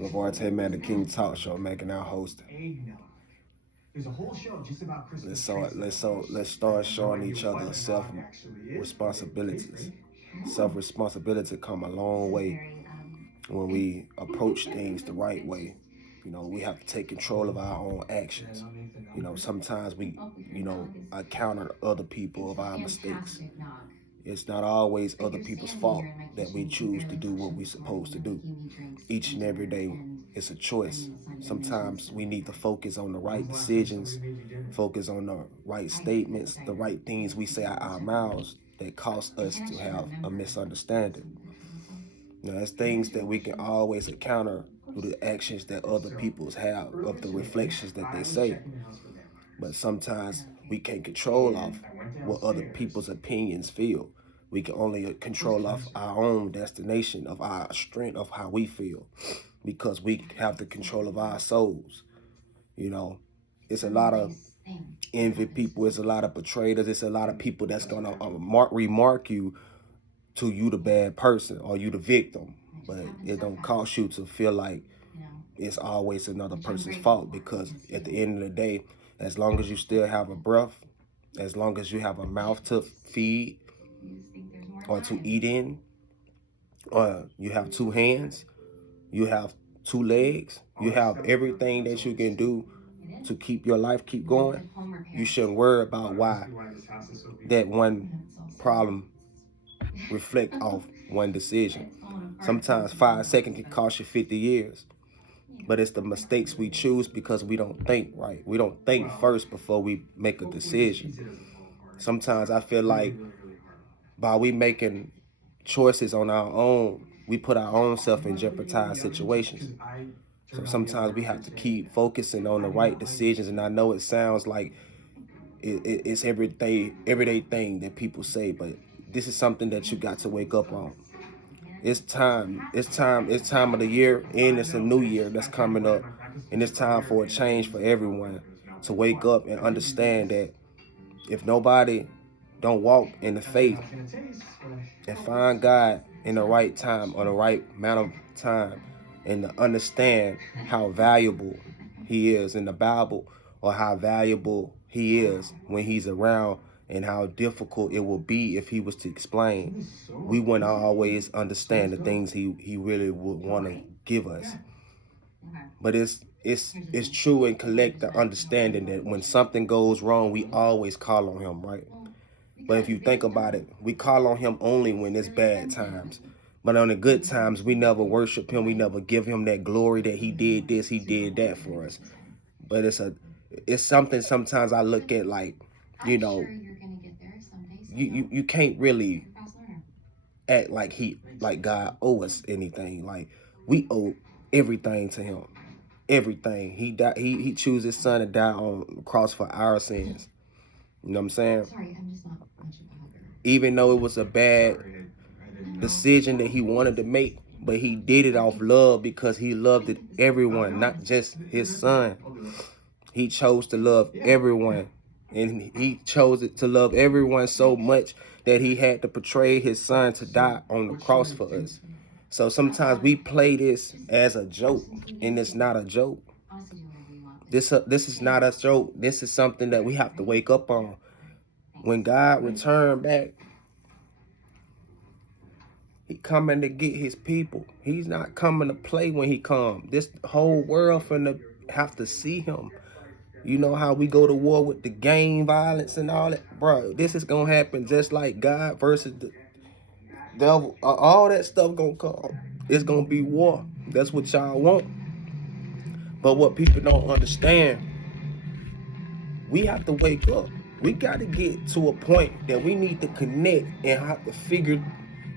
Levante Man, the King Talk Show, making our host. There's a whole show just about Christmas. Let's start showing each other self responsibilities. Self responsibility come a long way when we approach things the right way. You know, we have to take control of our own actions. You know, sometimes we, encounter other people of our mistakes. It's not always other people's fault that we choose to do what we're supposed to do. Each and every day, it's a choice. Sometimes we need to focus on the right decisions, focus on the right statements, the right things we say out our mouths that cause us to have a misunderstanding. You know, that's things that we can always encounter through the actions that other people's have of the reflections that they say. But sometimes we can't control off what other people's opinions feel. We can only control off our own destination, of our strength, of how we feel, because we have the control of our souls. You know, it's a lot of envy people, it's a lot of betrayers, it's a lot of people that's gonna remark you to you the bad person or you the victim, but it don't cost you to feel like it's always another person's fault, because at the end of the day, as long as you still have a breath, as long as you have a mouth to feed or to eat in, or you have two hands, you have two legs, you have everything that you can do to keep your life keep going, you shouldn't worry about why that one problem reflect off one decision. Sometimes 5 seconds can cost you 50 years. But it's the mistakes we choose because we don't think right. We don't think first before we make a decision. Sometimes I feel like by we making choices on our own, we put our own self in jeopardized situations. So sometimes we have to keep focusing on the right decisions. And I know it sounds like it's everyday thing that people say, but this is something that you got to wake up on. It's time of the year, and it's a new year that's coming up, and it's time for a change for everyone to wake up and understand that if nobody don't walk in the faith and find God in the right time or the right amount of time, and to understand how valuable he is in the Bible, or how valuable he is when he's around, and how difficult it will be if he was to explain, we wouldn't always understand the things he really would want to give us. But it's true and collective understanding that when something goes wrong, we always call on him, right? But if you think about it, we call on him only when it's bad times. But on the good times, we never worship him. We never give him that glory that he did this, he did that for us. But it's something sometimes I look at like, you know, you can't really act like God owe us anything. Like, we owe everything to him. Everything. He died, he chose his son to die on the cross for our sins. You know what I'm saying? Even though it was a bad decision that he wanted to make, but he did it off love, because he loved everyone, not just his son. He chose to love everyone, and he chose it to love everyone so much that he had to portray his son to die on the cross for us. So sometimes we play this as a joke, and it's not a joke. This is not a joke. This is something that we have to wake up on. When God returned back, he coming to get his people. He's not coming to play when he come. This whole world finna have to see him. You know how we go to war with the gang violence and all that? Bro, this is going to happen just like God versus the devil. All that stuff going to come. It's going to be war. That's what y'all want. But what people don't understand, we have to wake up. We got to get to a point that we need to connect and have to figure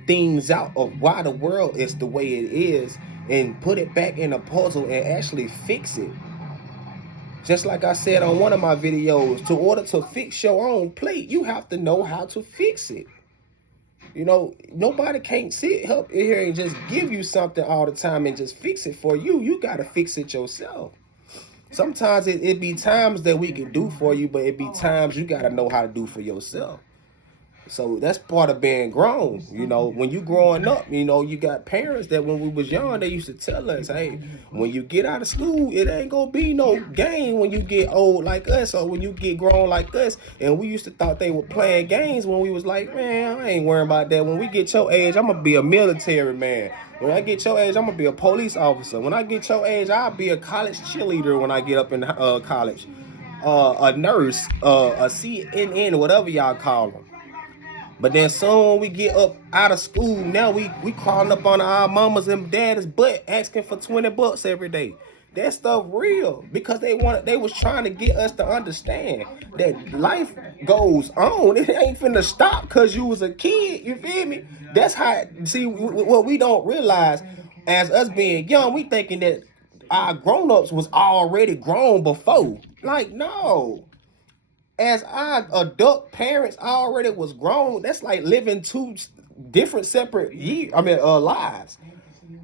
things out of why the world is the way it is, and put it back in a puzzle and actually fix it. Just like I said on one of my videos, to order to fix your own plate, you have to know how to fix it. You know, nobody can't sit up here and just give you something all the time and just fix it for you. You got to fix it yourself. Sometimes it be times that we can do for you, but it be times you got to know how to do for yourself. So that's part of being grown. You know, when you growing up, you know, you got parents that when we was young, they used to tell us, hey, when you get out of school, it ain't gonna be no game when you get old like us or when you get grown like us. And we used to thought they were playing games when we was like, man, I ain't worrying about that. When we get your age, I'm gonna be a military man. When I get your age, I'm gonna be a police officer. When I get your age, I'll be a college cheerleader when I get up in college. A nurse, a CNN, whatever y'all call them. But then soon when we get up out of school, now we crawling up on our mamas and daddy's butt asking for $20 every day. That stuff real because they was trying to get us to understand that life goes on. It ain't finna stop because you was a kid. You feel me? That's how. See, what we don't realize as us being young, we thinking that our grown-ups was already grown before. Like, no. As our adult parents already was grown, that's like living two different separate lives.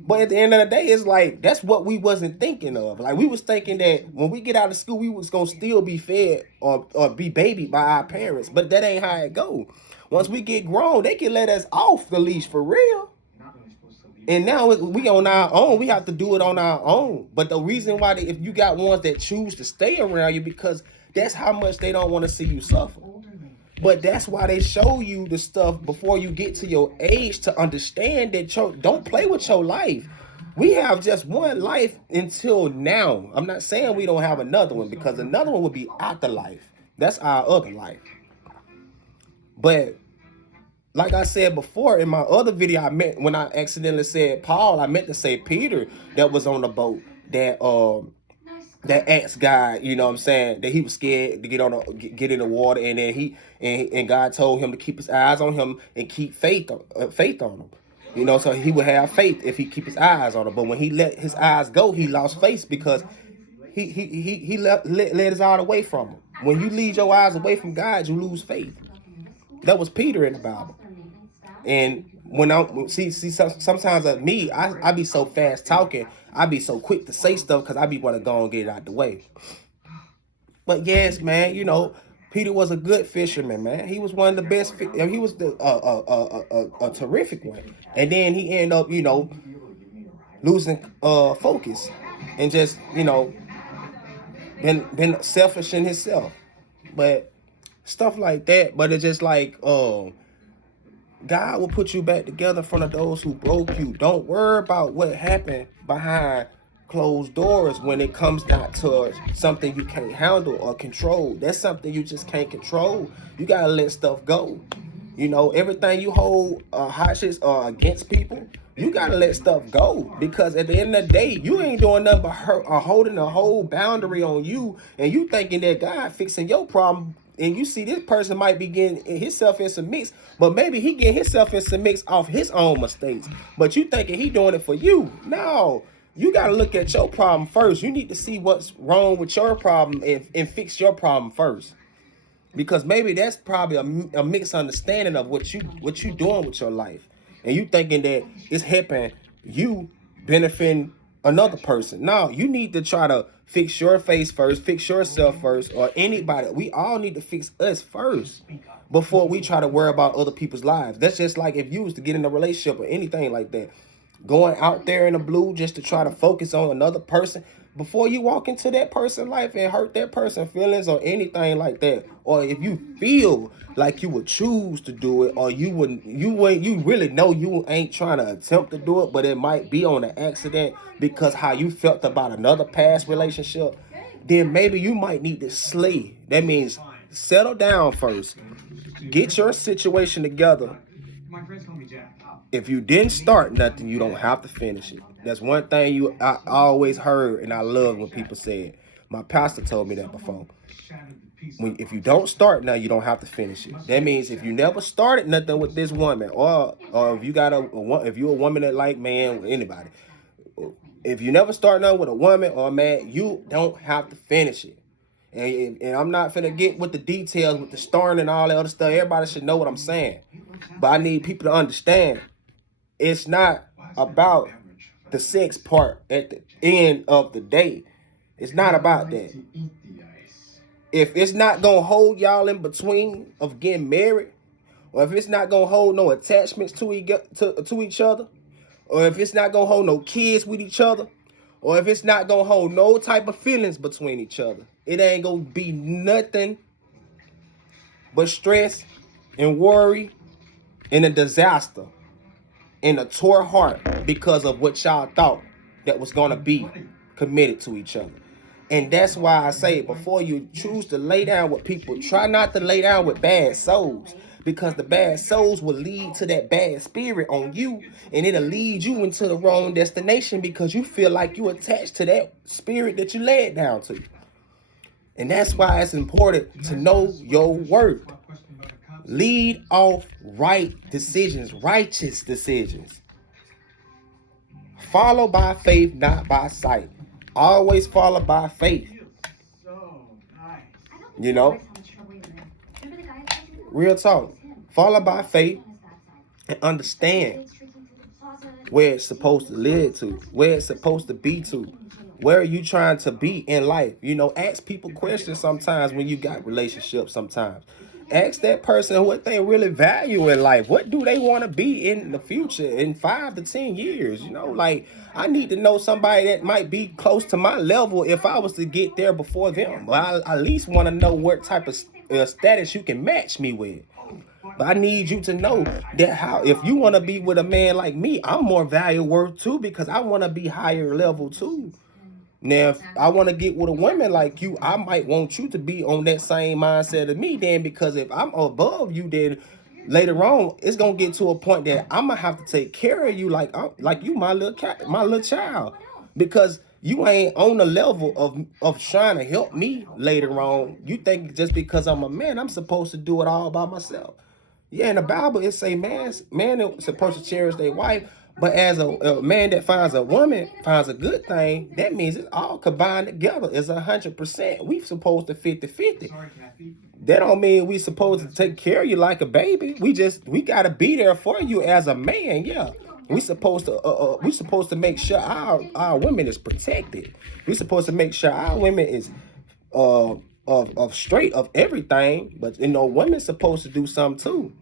But at the end of the day, it's like that's what we wasn't thinking of. Like we was thinking that when we get out of school, we was gonna still be fed or be babied by our parents. But that ain't how it go. Once we get grown, they can let us off the leash for real. And now we on our own. We have to do it on our own. But the reason why, if you got ones that choose to stay around you, because that's how much they don't want to see you suffer. But that's why they show you the stuff before you get to your age to understand that don't play with your life. We have just one life until now. I'm not saying we don't have another one because another one would be afterlife. That's our other life. But like I said before in my other video, when I accidentally said Paul, I meant to say Peter that was on the boat that asked God, you know what I'm saying, that he was scared to get in the water, and then and God told him to keep his eyes on him and keep faith on him. You know, so he would have faith if he keep his eyes on him. But when he let his eyes go, he lost faith because he let his eyes away from him. When you lead your eyes away from God, you lose faith. That was Peter in the Bible. And when I see sometimes I be so fast talking, I be so quick to say stuff because I be want to go and get it out the way. But yes, man, you know, Peter was a good fisherman, man. He was one of the best. He was a terrific one. And then he ended up, you know, losing focus and just, you know, been selfish in himself. But stuff like that. But it's just like, God will put you back together in front of those who broke you. Don't worry about what happened behind closed doors when it comes down to something you can't handle or control. That's something you just can't control. You gotta let stuff go. You know, everything you hold hostage or against people, you gotta let stuff go, because at the end of the day, you ain't doing nothing but holding a whole boundary on you, and you thinking that God fixing your problem. And you see this person might be getting himself in some mix, but maybe he getting himself in some mix off his own mistakes. But you thinking he doing it for you. No, you got to look at your problem first. You need to see what's wrong with your problem and fix your problem first. Because maybe that's probably a misunderstanding of what you doing with your life. And you thinking that it's helping you benefiting another person. No, you need to try to fix your face first, fix yourself first, or anybody. We all need to fix us first before we try to worry about other people's lives. That's just like if you was to get in a relationship or anything like that. Going out there in the blue just to try to focus on another person before you walk into that person's life and hurt that person's feelings or anything like that. Or if you feel like you would choose to do it, or you really know you ain't trying to attempt to do it, but it might be on an accident because how you felt about another past relationship, then maybe you might need to slay. That means settle down first. Get your situation together. If you didn't start nothing, you don't have to finish it. That's one thing I always heard, and I love when people say it. My pastor told me that before. If you don't start now, you don't have to finish it. That means if you never started nothing with this woman, or if you got if you're a woman that like man, anybody, if you never start nothing with a woman or a man, you don't have to finish it. And I'm not finna get with the details with the starting and all that other stuff. Everybody should know what I'm saying. But I need people to understand it's not about the sex part at the end of the day. It's not about that. If it's not gonna hold y'all in between of getting married or if it's not gonna hold no attachments to each other, or if it's not gonna hold no kids with each other, or if it's not gonna hold no type of feelings between each other, it ain't gonna be nothing but stress and worry and a disaster and a tore heart because of what y'all thought that was gonna be committed to each other. And that's why I say, before you choose to lay down with people, try not to lay down with bad souls, because the bad souls will lead to that bad spirit on you, and it'll lead you into the wrong destination because you feel like you attached to that spirit that you laid down to. And that's why it's important to know your worth. Lead off right decisions, righteous decisions. Follow by faith, not by sight. Always follow by faith. So nice. You know? Real talk. Follow by faith and understand where it's supposed to lead to, where it's supposed to be to. Where are you trying to be in life? You know, ask people questions sometimes when you got relationships sometimes. Ask that person what they really value in life. What do they want to be in the future in 5 to 10 years? You know, like, I need to know somebody that might be close to my level if I was to get there before them. Well, I at least want to know what type of status you can match me with. But I need you to know that if you want to be with a man like me, I'm more value worth too, because I want to be higher level too. Now, if I want to get with a woman like you, I might want you to be on that same mindset of me then, because if I'm above you, then later on, it's going to get to a point that I'm going to have to take care of you like you my little child, because you ain't on the level of trying to help me later on. You think just because I'm a man, I'm supposed to do it all by myself. Yeah, in the Bible, it say man is supposed to cherish their wife. But as a man that finds a woman, finds a good thing, that means it's all combined together. It's 100%. We supposed to 50-50. That don't mean we supposed to take care of you like a baby. We got to be there for you as a man. Yeah, we supposed to make sure our women is protected. We supposed to make sure our women is of straight of everything. But you know, women supposed to do something too.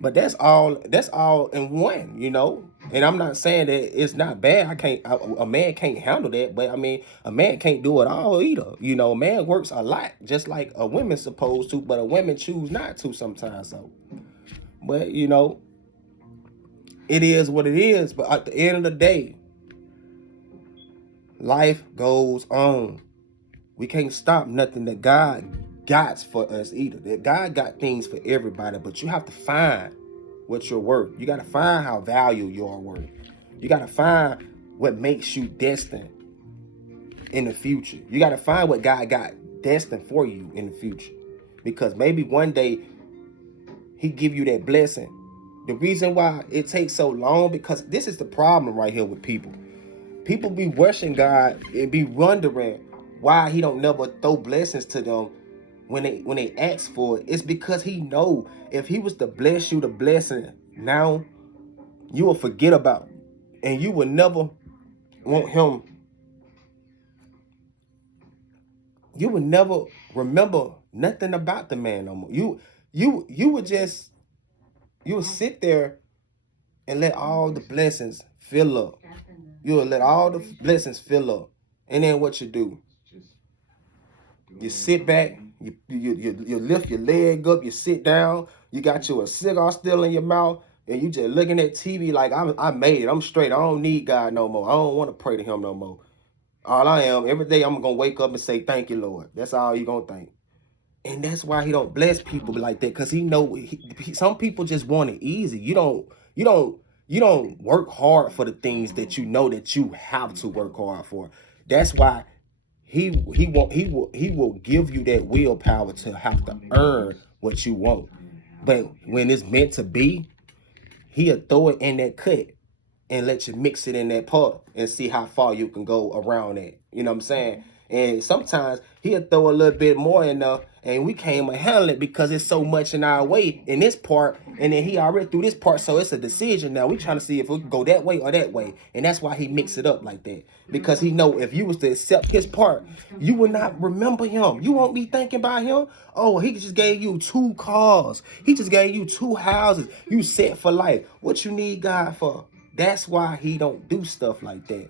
But that's all in one, you know. And I'm not saying that it's not bad. A man can't handle that, but I mean, a man can't do it all either. You know, a man works a lot, just like a woman's supposed to, but a woman choose not to sometimes. So, but you know, it is what it is. But at the end of the day, life goes on. We can't stop nothing that God got for us either. That God got things for everybody, but you have to find what you're worth. You got to find how valuable you are worth. You got to find what makes you destined in the future. You got to find what God got destined for you in the future, because maybe one day he give you that blessing. The reason why it takes so long, because this is the problem right here with people. People be rushing God and be wondering why he don't never throw blessings to them when they ask for it. It's because he know if he was to bless you the blessing now, you will forget about it, and you will never want him. You would never remember nothing about the man no more. You would sit there and let all the blessings fill up. You will let all the blessings fill up, and then what you do? You sit back, you lift your leg up, you sit down, you got a cigar still in your mouth, and you just looking at TV like, I made it, I'm straight, I don't need God no more, I don't want to pray to him no more. All I am, every day I'm going to wake up and say, thank you, Lord. That's all you going to think. And that's why he don't bless people like that, because he know some people just want it easy. You don't work hard for the things that you know that you have to work hard for. That's why he will give you that willpower to have to earn what you want. But when it's meant to be, he'll throw it in that cut and let you mix it in that pot and see how far you can go around it. You know what I'm saying? And sometimes he'll throw a little bit more in there, and we can't even handle it because it's so much in our way in this part, and then he already through this part, so it's a decision now. We trying to see if we can go that way or that way, and that's why he mix it up like that, because he know if you was to accept his part, you will not remember him. You won't be thinking about him. Oh, he just gave you 2 cars. He just gave you 2 houses. You set for life. What you need God for? That's why he don't do stuff like that,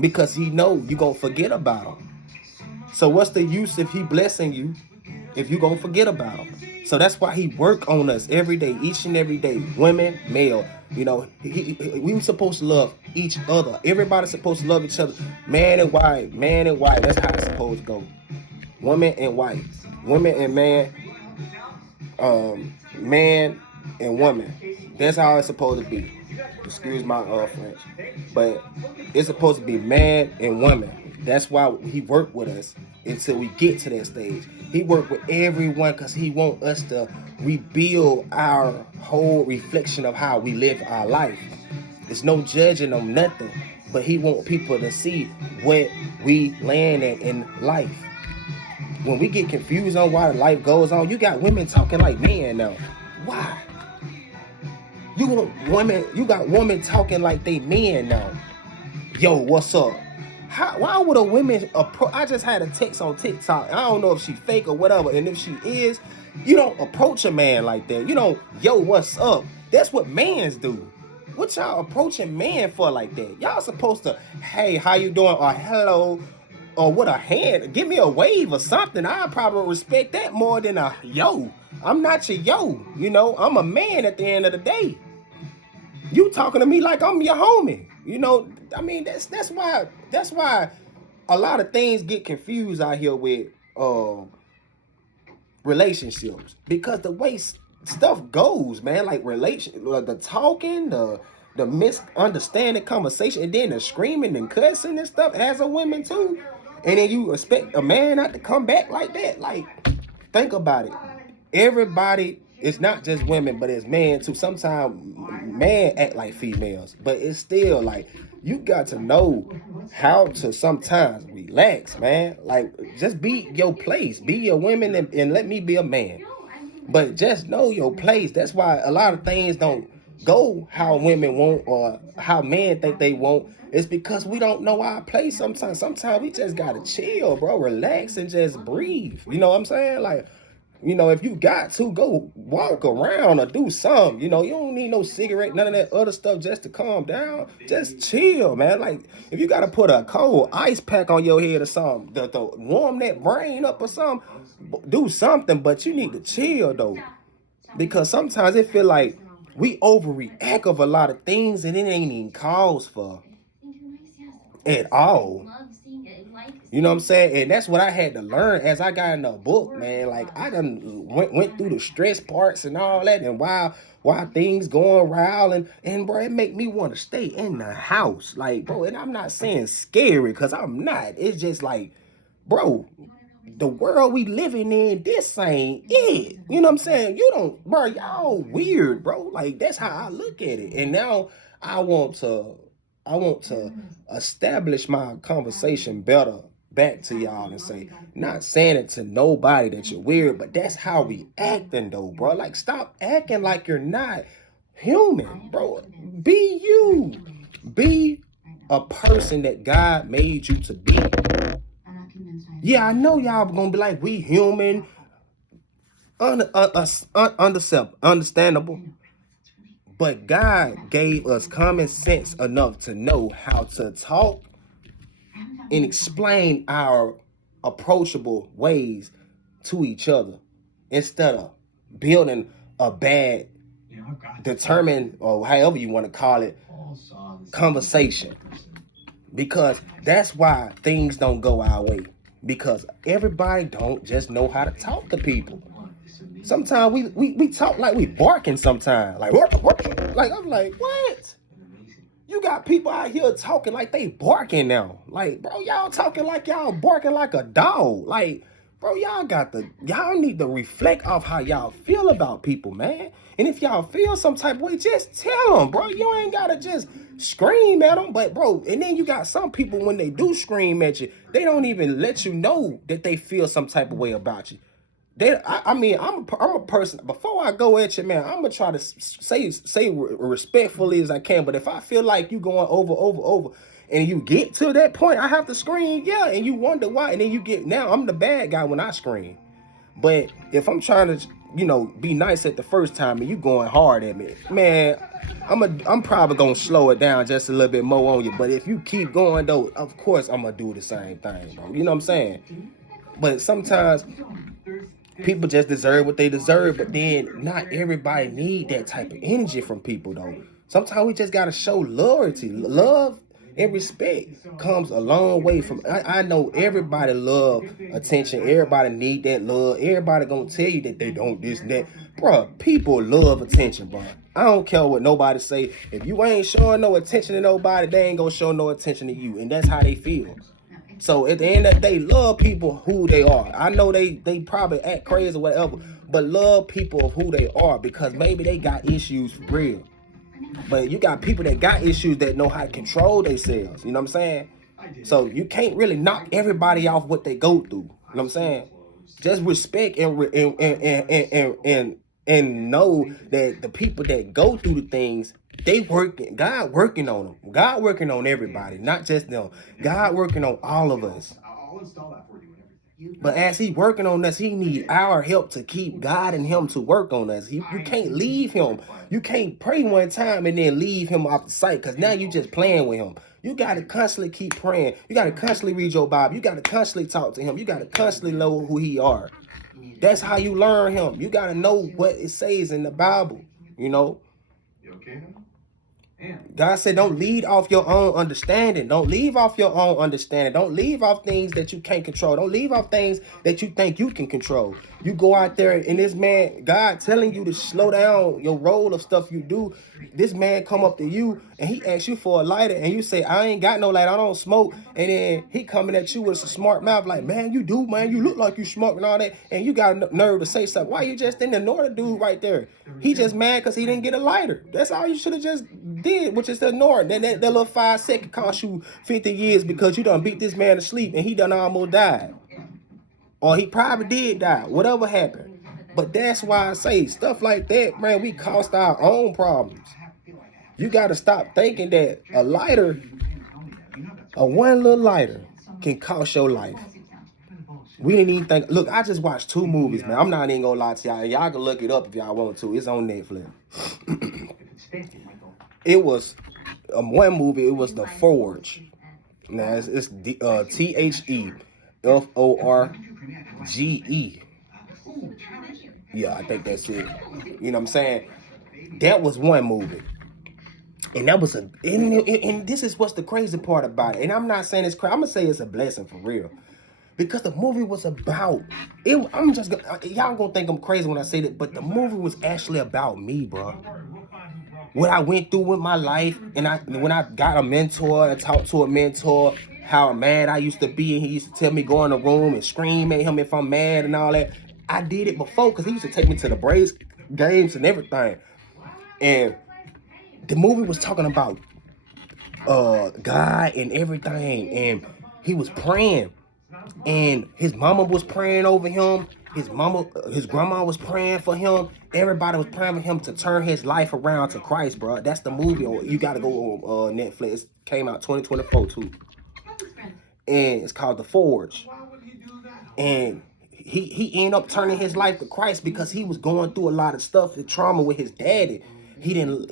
because he know you gonna forget about him. So what's the use if he blessing you if you gonna forget about him? So that's why he work on us every day, each and every day. Women, male, you know, we supposed to love each other. Everybody's supposed to love each other. Man and wife, man and wife. That's how it's supposed to go. Woman and wife, women and man, man and woman. That's how it's supposed to be. Excuse my French, but it's supposed to be man and woman. That's why he worked with us until we get to that stage. He worked with everyone because he want us to rebuild our whole reflection of how we live our life. There's no judging on nothing, but he want people to see what we land in life. When we get confused on why life goes on, you got women talking like men now. Why? You got women talking like they men now. Yo, what's up? Why would a woman approach? I just had a text on TikTok. I don't know if she fake or whatever. And if she is, you don't approach a man like that. You don't, yo, what's up? That's what mans do. What y'all approaching man for like that? Y'all supposed to, hey, how you doing? Or hello. Or with a hand. Give me a wave or something. I probably respect that more than a yo. I'm not your yo. You know, I'm a man at the end of the day. You talking to me like I'm your homie. You know, I mean, that's why a lot of things get confused out here with relationships, because the way stuff goes, man, like the talking, the misunderstanding conversation, and then the screaming and cussing and stuff as a woman too, and then you expect a man not to come back like that. Like, think about it. Everybody, it's not just women, but it's men too. Sometimes men act like females, but it's still like you got to know how to sometimes relax, man. Like, just be your place, be your women, and let me be a man. But just know your place. That's why a lot of things don't go how women want or how men think they want. It's because we don't know our place sometimes. Sometimes we just gotta chill, bro, relax and just breathe. You know what I'm saying? Like, you know, if you got to, go walk around or do something. You know, you don't need no cigarette, none of that other stuff just to calm down. Just chill, man. Like, if you got to put a cold ice pack on your head or something to warm that brain up or something, do something. But you need to chill, though. Because sometimes it feel like we overreact of a lot of things and it ain't even cause for at all. You know what I'm saying? And that's what I had to learn as I got in the book, man. Like, I done went through the stress parts and all that, and why things going wild, and bro, it make me want to stay in the house. Like, bro, and I'm not saying scary, because I'm not. It's just like, bro, the world we living in, this ain't it. You know what I'm saying? You don't, bro, y'all weird, bro. Like, that's how I look at it. And now I want to establish my conversation better back to y'all and say, not saying it to nobody that you're weird, but that's how we acting though, bro. Like, stop acting like you're not human, bro. Be you. Be a person that God made you to be. Yeah, I know y'all gonna be like, we human, understandable. But God gave us common sense enough to know how to talk and explain our approachable ways to each other, instead of building a bad, determined, or however you want to call it, conversation. Because that's why things don't go our way. Because everybody don't just know how to talk to people. Sometimes we talk like we barking sometimes. Like I'm like, what? You got people out here talking like they barking now. Like, bro, y'all talking like y'all barking like a dog. Like, bro, y'all need to reflect off how y'all feel about people, man. And if y'all feel some type of way, just tell them, bro. You ain't gotta just scream at them. But, bro, and then you got some people, when they do scream at you, they don't even let you know that they feel some type of way about you. I mean, I'm a person. Before I go at you, man, I'm gonna try to say respectfully as I can. But if I feel like you going over, and you get to that point, I have to scream, yeah, and you wonder why, and then you get now I'm the bad guy when I scream. But if I'm trying to, be nice at the first time and you going hard at me, man, I'm probably gonna slow it down just a little bit more on you. But if you keep going though, of course I'm gonna do the same thing, bro. You know what I'm saying? But sometimes people just deserve what they deserve, but then not everybody need that type of energy from people though. Sometimes we just gotta show loyalty. Love and respect comes a long way from. I know everybody love attention. Everybody need that love. Everybody gonna tell you that they don't this and that. Bro, people love attention, bro. I don't care what nobody say. If you ain't showing no attention to nobody, they ain't gonna show no attention to you. And that's how they feel. So at the end of the day, love people who they are. I know they probably act crazy or whatever, but love people of who they are, because maybe they got issues for real. But you got people that got issues that know how to control themselves. You know what I'm saying? So you can't really knock everybody off what they go through. You know what I'm saying? Just respect and know that the people that go through the things, they working. God working on them. God working on everybody, not just them. God working on all of us. I'll install that for you and everything. But as he working on us, he need our help to keep God and him to work on us. You can't leave him. You can't pray one time and then leave him off the sight, because now you just playing with him. You got to constantly keep praying. You got to constantly read your Bible. You got to constantly talk to him. You got to constantly know who he are. That's how you learn him. You got to know what it says in the Bible, You okay now? God said, don't lead off your own understanding. Don't leave off your own understanding. Don't leave off things that you can't control. Don't leave off things that you think you can control. You go out there and this man, God telling you to slow down your roll of stuff you do. This man come up to you and he asks you for a lighter and you say, I ain't got no lighter, I don't smoke. And then he coming at you with a smart mouth like, man, you do, man. You look like you smoke and all that. And you got a nerve to say something. Why you just didn't ignore the dude right there? He just mad because he didn't get a lighter. That's all you should have just did, which is to ignore it. That little 5 seconds cost you 50 years because you done beat this man to sleep and he done almost died. Or he probably did die, whatever happened. But that's why I say stuff like that, man, we caused our own problems. You got to stop thinking that a lighter, a one little lighter, can cost your life. We didn't even think. Look, I just watched 2 movies, man. I'm not even gonna lie to y'all. Y'all can look it up if y'all want to. It's on Netflix. It was one movie. It was The Forge. Now it's THEFORGE. Yeah, I think that's it. You know what I'm saying? That was one movie. And that was and this is what's the crazy part about it. And I'm not saying it's crazy. I'm gonna say it's a blessing for real. Because the movie was about it. Y'all gonna think I'm crazy when I say that, but the movie was actually about me, bro. What I went through with my life, and when I got a mentor, I talked to a mentor, how mad I used to be, and he used to tell me go in the room and scream at him if I'm mad and all that. I did it before because he used to take me to the Braves games and everything. And the movie was talking about God and everything, and he was praying. And his mama was praying over him. His grandma was praying for him. Everybody was praying for him to turn his life around to Christ, bro. That's the movie. You got to go on Netflix. It came out 2024 too. And it's called The Forge. And he ended up turning his life to Christ because he was going through a lot of stuff, the trauma with his daddy. He didn't,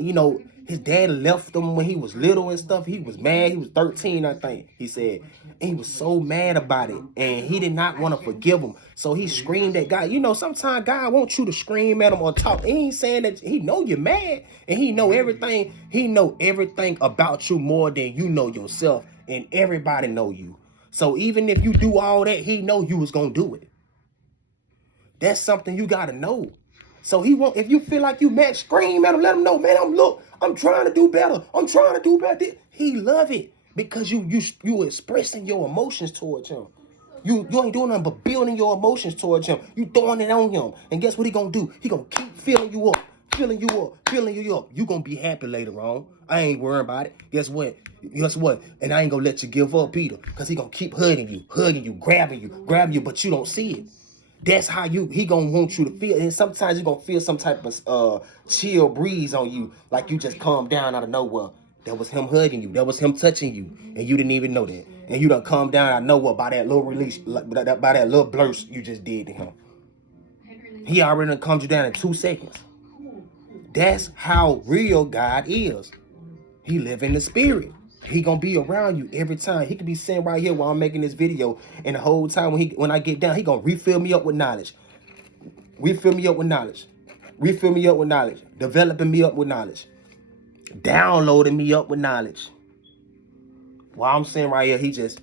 his dad left him when he was little and stuff. He was mad. He was 13, I think, he said. And he was so mad about it. And he did not want to forgive him. So he screamed at God. Sometimes God wants you to scream at him or talk. He ain't saying that he know you're mad. And he know everything. He know everything about you more than you know yourself. And everybody know you. So even if you do all that, he know you was going to do it. That's something you got to know. So if you feel like you mad, scream at him, let him know, man, I'm trying to do better. I'm trying to do better. He love it because you expressing your emotions towards him. You ain't doing nothing but building your emotions towards him. You throwing it on him. And guess what he gonna do? He gonna keep filling you up. You gonna be happy later on. I ain't worried about it. Guess what? And I ain't gonna let you give up either. Because he gonna keep hugging you, grabbing you, but you don't see it. That's how he gonna want you to feel. And sometimes you're gonna feel some type of chill breeze on you, like you just calm down out of nowhere. That was him hugging you. That was him touching you, and you didn't even know that. And you done calm down out of nowhere by that little release, by that little burst you just did to him. He already done calmed you down in 2 seconds. That's how real God is. He live in the spirit. He gonna be around you every time. He could be sitting right here while I'm making this video, and the whole time when I get down, he gonna refill me up with knowledge. Refill me up with knowledge. Refill me up with knowledge. Developing me up with knowledge. Downloading me up with knowledge. While I'm sitting right here, he just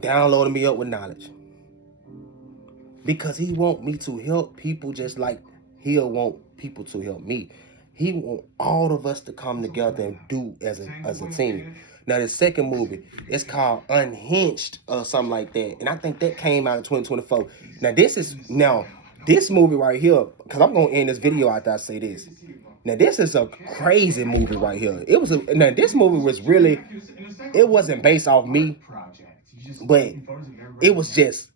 downloading me up with knowledge. Because he want me to help people just like he'll want people to help me. He want all of us to come together and do as a team. Now, the second movie, it's called Unhinged or something like that. And I think that came out in 2024. Now, this movie right here, because I'm going to end this video after I say this. Now, this is a crazy movie right here. This movie was really, it wasn't based off me, but it was just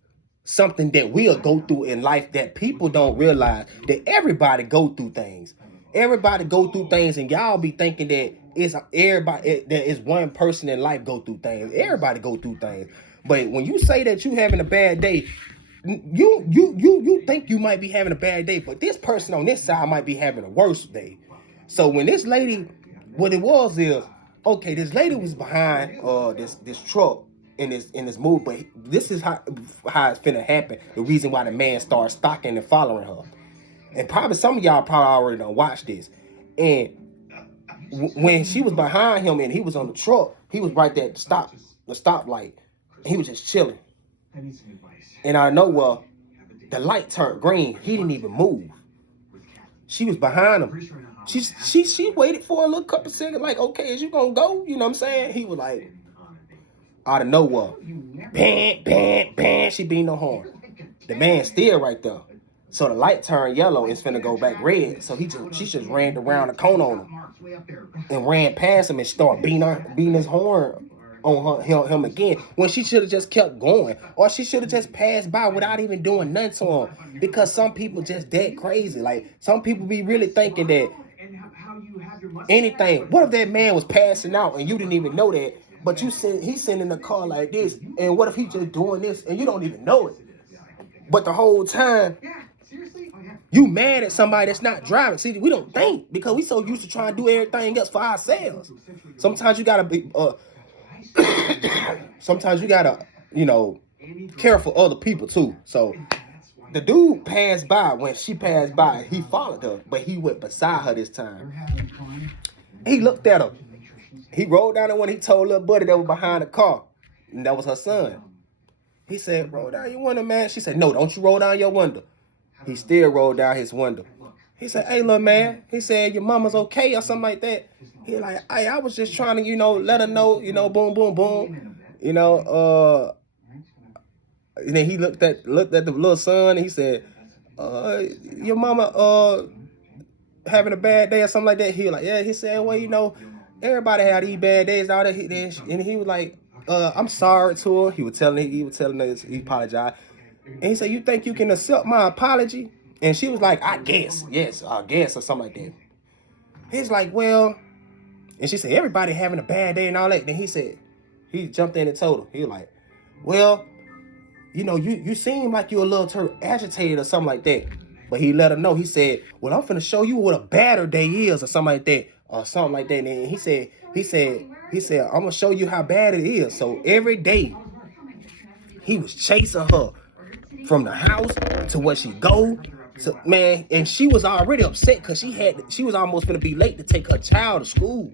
something that we'll go through in life that people don't realize, that everybody go through things. Everybody go through things, and y'all be thinking that it's everybody, that is one person in life go through things. Everybody go through things. But when you say that you having a bad day, you think you might be having a bad day, but this person on this side might be having a worse day. So when this lady, what it was is, okay, this lady was behind this truck in this move, but this is how it's finna happen. The reason why the man started stalking and following her. And probably some of y'all probably already done watched this. And when she was behind him and he was on the truck, he was right there at the stoplight. He was just chilling. And out of nowhere, the light turned green. He didn't even move. She was behind him. She waited for a little couple seconds, like, okay, is you gonna go? You know what I'm saying? He was like, out of nowhere, bam, bam, bam. She beat no horn. The man still right there. So the light turned yellow. It's finna go back red. So she just ran around the cone on him and ran past him and started beating his horn on him again. When she should have just kept going, or she should have just passed by without even doing nothing to him. Because some people just that crazy. Like some people be really thinking that anything. What if that man was passing out and you didn't even know that? But he's sitting in the car like this, and what if he just doing this and you don't even know it? But the whole time, you mad at somebody that's not driving. See, we don't think because we so used to trying to do everything else for ourselves. Sometimes you gotta be, care for other people too. So the dude passed by. When she passed by, he followed her, but he went beside her this time. He looked at her. He rolled down the window. He told little buddy that was behind the car, and that was her son. He said, roll down your window, man. She said, no, don't you roll down your window. He still rolled down his window. He said, hey, little man. He said, your mama's okay or something like that. He like, hey, I was just trying to, let her know, boom, boom, boom. And then he looked at the little son, and he said, your mama having a bad day or something like that. He was like, yeah. He said, well, everybody had these bad days out there. And he was like, I'm sorry to her. He was telling her he apologized. And he said, you think you can accept my apology? And she was like, I guess. Yes, I guess, or something like that. He's like, well, and she said, everybody having a bad day and all that. Then he jumped in and told her. He was like, well, you seem like you're a little agitated or something like that. But he let her know. He said, well, I'm finna show you what a badder day is or something like that. Or something like that. And he said, I'm gonna show you how bad it is. So every day he was chasing her from the house to where she go. So, man, and she was already upset because she was almost gonna be late to take her child to school.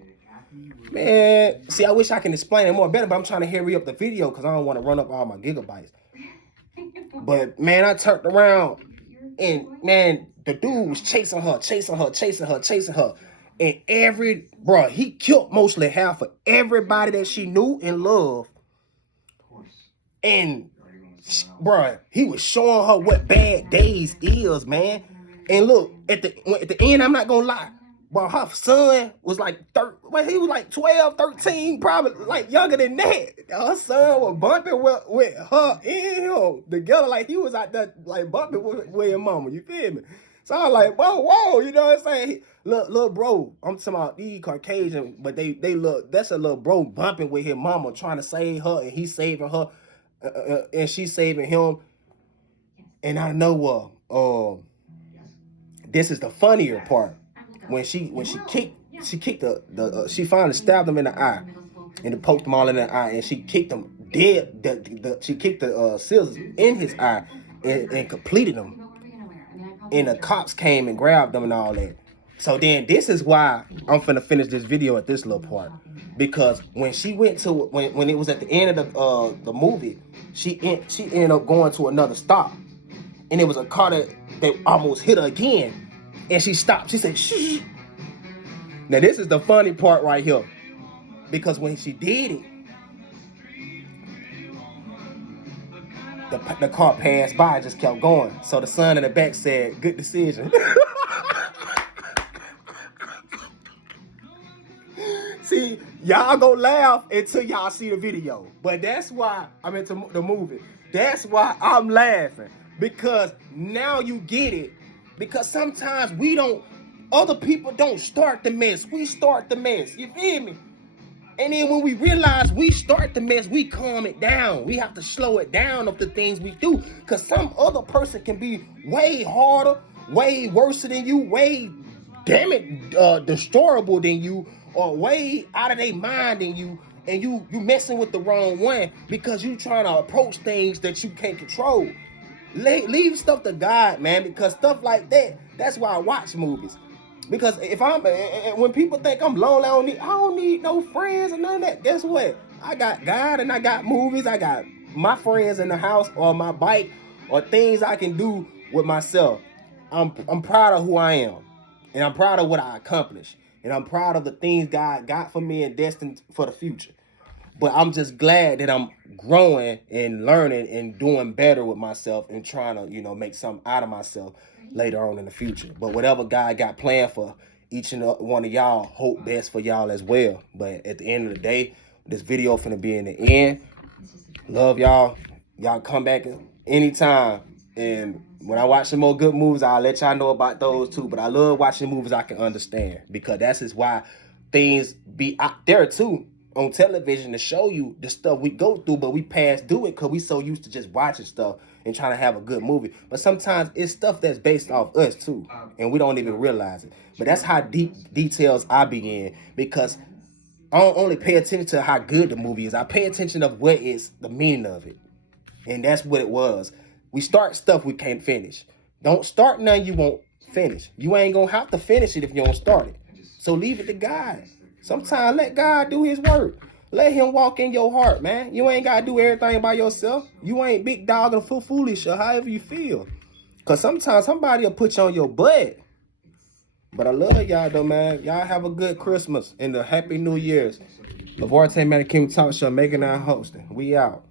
Man, see, I wish I can explain it more better, but I'm trying to hurry up the video because I don't want to run up all my gigabytes. But man, I turned around and man, the dude was chasing her. And he killed mostly half of everybody that she knew and loved. And he was showing her what bad days is, man. And look, at the end, I'm not gonna lie. But her son was like, he was like 12, 13, probably like younger than that. Her son was bumping with her and him together, like he was out there like bumping with his mama. You feel me? So I was like, whoa, you know what I'm saying? Little bro, I'm talking about these Caucasian, but they look, that's a little bro bumping with his mama, trying to save her, and he's saving her, and she's saving him. And I know this is the funnier part. When she kicked she finally stabbed him in the eye and poked him all in the eye, and she kicked him dead. She kicked the scissors in his eye and completed him. And the cops came and grabbed them and all that. So then this is why I'm finna finish this video at this little part, because when she went to when it was at the end of the movie, she ended up going to another stop, and it was a car that almost hit her again. And she stopped. She said, shh. Now, this is the funny part right here. Because when she did it, the car passed by and just kept going. So the son in the back said, good decision. See, y'all gonna laugh until y'all see the video. But that's why I'm into the movie. That's why I'm laughing. Because now you get it. Because sometimes other people don't start the mess. We start the mess. You feel me? And then when we realize we start the mess, we calm it down. We have to slow it down of the things we do. Because some other person can be way harder, way worse than you, way destroyable than you, or way out of their mind than you. And you messing with the wrong one because you trying to approach things that you can't control. Leave stuff to God, man, because stuff like that, that's why I watch movies. Because when people think I'm lonely, I don't need no friends or none of that. Guess what? I got God and I got movies. I got my friends in the house or my bike or things I can do with myself. I'm proud of who I am, and I'm proud of what I accomplished, and I'm proud of the things God got for me and destined for the future. But I'm just glad that I'm growing and learning and doing better with myself and trying to, make something out of myself later on in the future. But whatever God got planned for each and one of y'all, hope best for y'all as well. But at the end of the day, this video finna be in the end. Love y'all. Y'all come back anytime. And when I watch some more good movies, I'll let y'all know about those too. But I love watching movies I can understand, because that's just why things be out there too on television to show you the stuff we go through, but we pass through it because we so used to just watching stuff and trying to have a good movie. But sometimes it's stuff that's based off us too, and we don't even realize it. But that's how deep details I be in, because I don't only pay attention to how good the movie is. I pay attention of what is the meaning of it. And that's what it was. We start stuff we can't finish. Don't start nothing you won't finish. You ain't gonna have to finish it if you don't start it. So leave it to God. Sometimes let God do his work. Let him walk in your heart, man. You ain't got to do everything by yourself. You ain't big dog and foolish or however you feel. Because sometimes somebody will put you on your butt. But I love y'all, though, man. Y'all have a good Christmas and a happy New Year's. LaVarte Manor King Talk Show, making our hosting. We out.